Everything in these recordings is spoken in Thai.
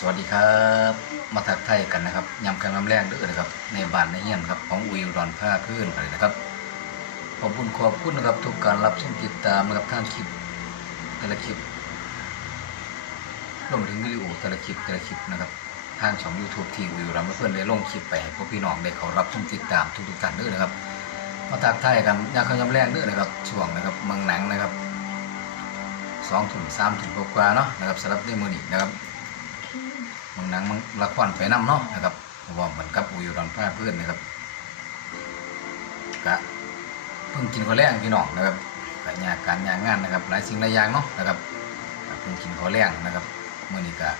สวัสดีครับ มาทักไทยกันนะครับยำกันลำแรงเด้วยนะครับ ในบ้านในเฮียนครับ ของวิวดอนผ้าพื้นอะไรนะครับ ขอบคุณขอบคุณนะครับ ทุกการรับชมติดตามนะครับท่านคลิปแต่ละคลิปรวมถึงวิดีโอแต่ละคลิปแต่ละคลิปนะครับ ทางช่อง YouTube ทีวิวรำเพื่อนได้ลงคลิปไปให้พวกพี่น้องได้เขารับชมติดตามทุกๆท่านเด้วยนะครับ มาทักไทยกันยำกันลำแรงเด้วยนะครับ ช่วงนะครับเมืองหนังนะครับสองถุงสามถุงกว่าๆเนาะนะครับสำหรับในมือนี้นะครับ มึงหนังมึงละครไปน้ำเนาะนะครับว่าเหมือนกับอุยรอนผ้าเพื่อนนะครับกะเพิ่งกินข้าวแรงพี่น้องนะครับกะยากการยากงานนะครับ หลายสิ่งหลายอย่างเนาะนะครับเพิ่งกินข้าวแรงนะครับเมื่อนี้กะ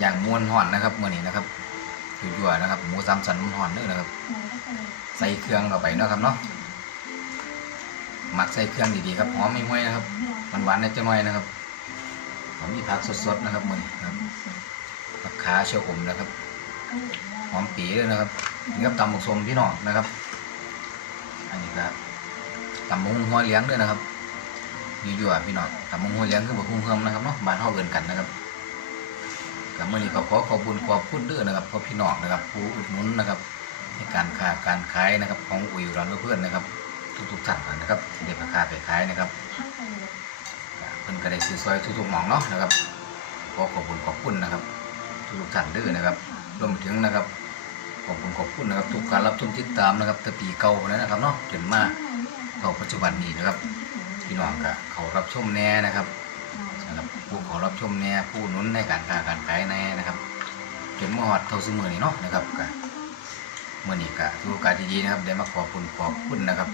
อย่างมวนห่อนนะครับเมื่อนี้นะครับยั่วๆนะครับหมูสามสันมันห่อนเด้อนะครับ ใส่เครื่องเข้าไปเนาะครับเนาะหมักใส่เครื่องดีๆครับหอมไม่ห้วยนะครับหวานๆในจะน้อยนะครับ ผมมีผักสดๆนะครับมือนี้นะครับผักขาเชียวผมนะครับ หอมปีเลยนะครับนี่ครับตำหมกสมพี่น้องนะครับ อันนี้ก็ตำมงหัวเลี้ยงด้วยนะครับยั่วๆพี่น้องตำมงหัวเลี้ยงคือบุคุ้งเพิ่มนะครับเนาะบ้านเฮาเอินกันนะครับกับเมื่อนี้ก็ขอขอบคุณขอบคุณด้อนะครับพ่อพี่น้องนะครับ ผู้อุดหนุนนะครับในการค้าการขายนะครับ ของอุยร้านเพื่อนนะครับ ทุกๆท่านนะครับที่ได้มาค้าไปขายนะครับ ก็ได้ซื้อซอยทุกๆหมองเนาะนะครับขอขอบคุณขอบคุณนะครับทุกท่านด้วยนะครับรวมถึงนะครับ ขอบคุณขอบคุณนะครับ ทุกการรับชมติดตามนะครับต่ปีเก่านะครับเนาะจนมาต่อปัจจุบันนี้นะครับพี่น้องก็เขารับชมแน่นะครับนะครับผู้เขารับชมแน่ผู้นุนในการค้าการขายแน่นะครับจนมอดเท่าซื้อมือนี้เนาะนะครับก็เมื่อนี้ก็ถือโอกาสดีๆนะครับได้มาขอบคุณขอบคุณนะครับ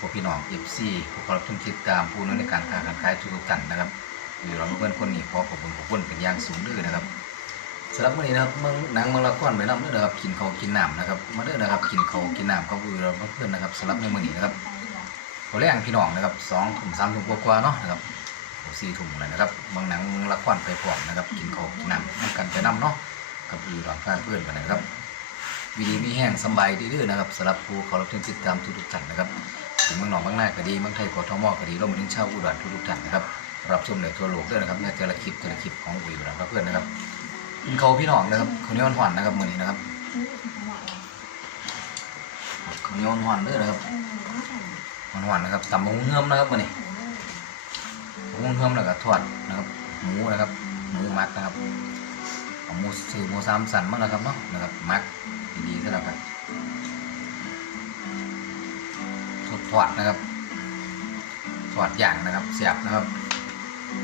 พวกพี่น้องเอฟซีผู้เขารับชมติดตามผู้หนุนในการค้าการขายทุกๆท่านนะครับอยู่เราเพื่อนคนนี้ขอขอบคุณขอบคุณเป็นอย่างสูงด้วยนะครับสำหรับมื้อนี้นะครับเมืองนังเมืองละครไปน้ำเด้อนะครับกินเขากินน้ำนะครับมาเด้อนะครับกินเขากินน้ำกับอือเราเพื่อนนะครับสำหรับในมือนี้นะครับขอแรงพี่น้องนะครับสองถุ่มสามถุ่มกว่าๆเนาะนะครับสี่ถุ่มเลยนะครับเมืองหนังละครไปพร้อมนะครับกินเขากินน้ำนำกันไปน้ำเนาะกับอือเราฟ้าเพื่อนกันนะครับวิดีมีแห้งสบายดีเด้อนะครับสำหรับผู้เขารับชมติดตามทุกๆท่านนะครับ ถึงเมืองหนองเมืองนาก็ดีเมืองไทยกทมก็ดีรวมถึงชาวอุดรทุกๆท่านนะครับรับชมในทั่วโลกด้วยนะครับในแต่ละคลิปแต่ละคลิปของอุ๋ยเราเพื่อนนะครับกินเขาพี่น้องนะครับข้าเนียวหวานนะครับมือนี้นะครับข้าวเหนียหวานเด้อนะครับหวานๆนะครับตำบักหุ่งเฮือมนะครับมือนี้บักหุ่งเฮือมแล้วก็ทอดนะครับหมูนะครับหมูมักนะครับหมูซื้อหมูสามสันมานะครับเนาะนะครับมักดีๆซะแล้วกัน ทอดนะครับทอดย่างนะครับเสียบนะครับ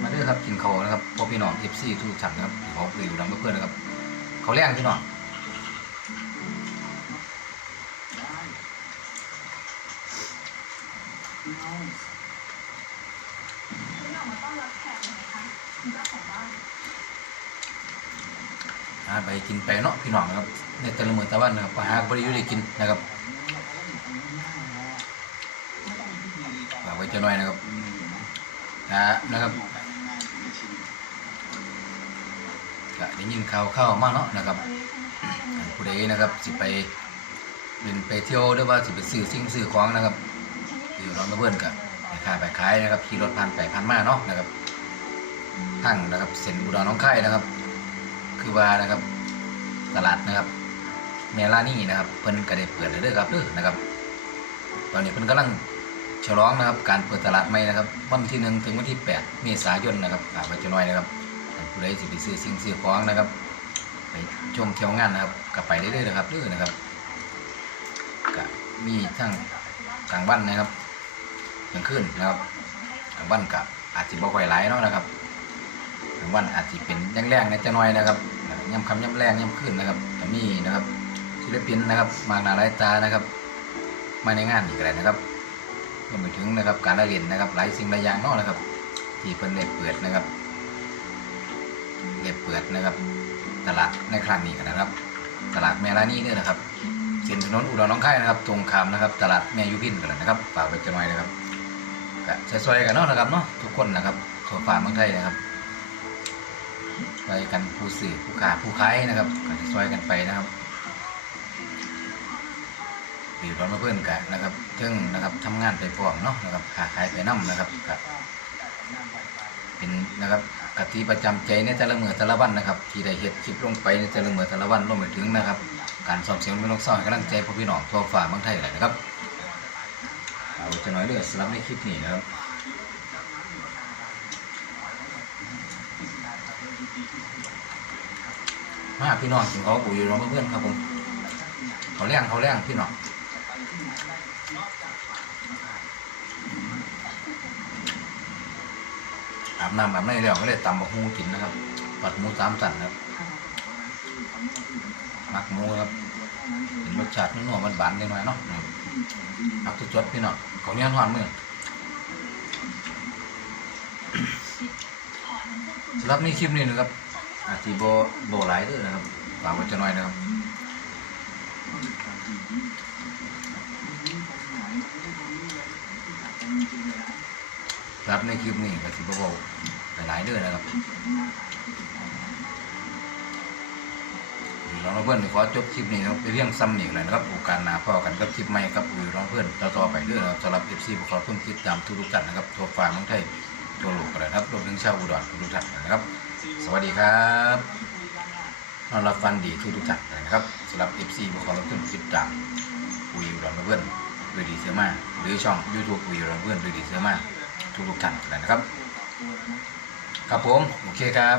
มาด้อครับกินเขานะครับพวกพี่น้องเอฟซีทุกท่านนะครับเขาไปอยู่ดังเพื่อนนะครับ เขาแรงพี่น้องหาไปกินไปเนาะพี่น้องนะครับในแต่ละมื้อแต่วันนะครับก็หาบริยุได้กินนะครับฝากไว้ จะหน่อยนะครับนะนะครับก็ได้ยินข่าวเข้ามากเนาะนะครับผู้ใดนะครับสิไปเป็นไปเที่ยวหรือว่าสิไปซื้อสิ่งซื้อของนะครับอยู่ร้อนเพื่อนกับไปขายไปขายนะครับขี่รถผ่านไปผ่านมาเนาะนะครับทั้งนะครับเส้นอุดรน้องค่นะครับ คือว่านะครับตลาดนะครับเมลานี่นะครับเพิ่นก็ได้เปิดเลยเด้อครับเด้อนะครับ ตอนนี้เพิ่นกำลัง ฉลองนะครับการเปิดตลาดใหม่นะครับวันที่หนึ่งถึงวันที่แปดเมษายนนะครับฝากไว้จะน้อยนะครับผู้ใดสิไปซื้อสิ่งซื้อของนะครับไปชมเที่ยวงานนะครับก็ไปได้เลยๆนะครับเด้อนะครับก็มีทั้งกลางวันนะครับกลางคืนนะครับกลางวันก็อาจจะบ่ค่อยหลเนาะนะครับกลางวันอาจจะเป็นแรงๆในจะน้อยนะครับย่ำคำย่ำแรงย่ำขึ้นนะครับมีนะครับศิลปินนะครับมากหน้าหลายตานะครับมาในงานอีกอะไรนะครับ รวมไปถึงนะครับการละเล่นนะครับ หลายสิ่งหลายอย่างเนาะนะครับ ที่เพิ่นได้เปิดนะครับเก็บเปิดนะครับ ตลาดในครั้งนี้กันนะครับ ตลาดแม่ลานี่เนี่ยนะครับเส้นถนนอุดรน้องค่ายนะครับ ตรงขามนะครับ ตลาดแม่ยุพินกันนะครับฝากไว้จะหน่อยนะครับก็ซอยกันเนาะนะครับเนาะทุกคนนะครับทั่วฟ้าเมืองไทยนะครับไปกันผู้สื่อผู้ขาผู้ขายนะครับก็ซอยกันไปนะครับ ปีร้อมาเพื่อนกันนะครับเทิงนะครับทำงานไปพร้อมเนาะนะครับค้าขายไปน้ำนะครับก็เป็นนะครับกติประจำใจในแต่ละมือแต่ละวันนะครับ ที่ได้เฮ็ดคลิปลงไปในแต่ละมือแต่ละวันรวมไปถึงนะครับ การซ้อมเสียงเป็นนกเศร้าให้กำลังใจพ่อพี่น้องทั่วฟ้าเมืองไทยเลยนะครับเอาจะน้อยเลือดสำหรับในคลิปนี้นะครับมาพี่น้องกินเขาปุ๋ยร้องเพื่อนครับผมเขาแรงเขาแรงพี่น้อง อาบน้ำอาบในแล้วก็เลยตำบักฮูกินนะครับปัดหมูสามสันครับมักหมูครับเป็นรสชาตินัวๆมันบานๆนิดหน่อยเนาะมักทุกจดพี่น้องเขาเนี้ยทอนมือสำหรับในคลิปนี้นะครับ อาจจะโบโบหลายเด้วยนะครับฝากไว้จะน้อยนะครับ ครับในคลิปนี้ก็สิบโบหลายๆเด้อนะครับเราเพื่อนขอจบคลิปนี้นะครับไปเรื่องซ้ำอีกเลยนะครับโอกาสหน้าพอกันกับคลิปใหม่กับอุยร้องเพื่อนต่อๆไปเด้อนะครับสำหรับเอฟซีขอเพิ่มติดตามทุกๆท่านนะครับทั่วฟ้าเมืองไทยทั่วโลกกันเลยนะครับรวมถึงชาวอุดรทุกๆท่านนะครับ สวัสดีครับนอนรับฟันดีทุกๆท่านนะครับสำหรับเอฟซีขอเพิ่มติดตามอุยร้องเพื่อนด้วยดีเสือมาหรือช่องยูทูบอุยร้องเพื่อนด้วยดีเสือมา ทุกๆท่านเลยนะครับ ครับผม โอเคครับ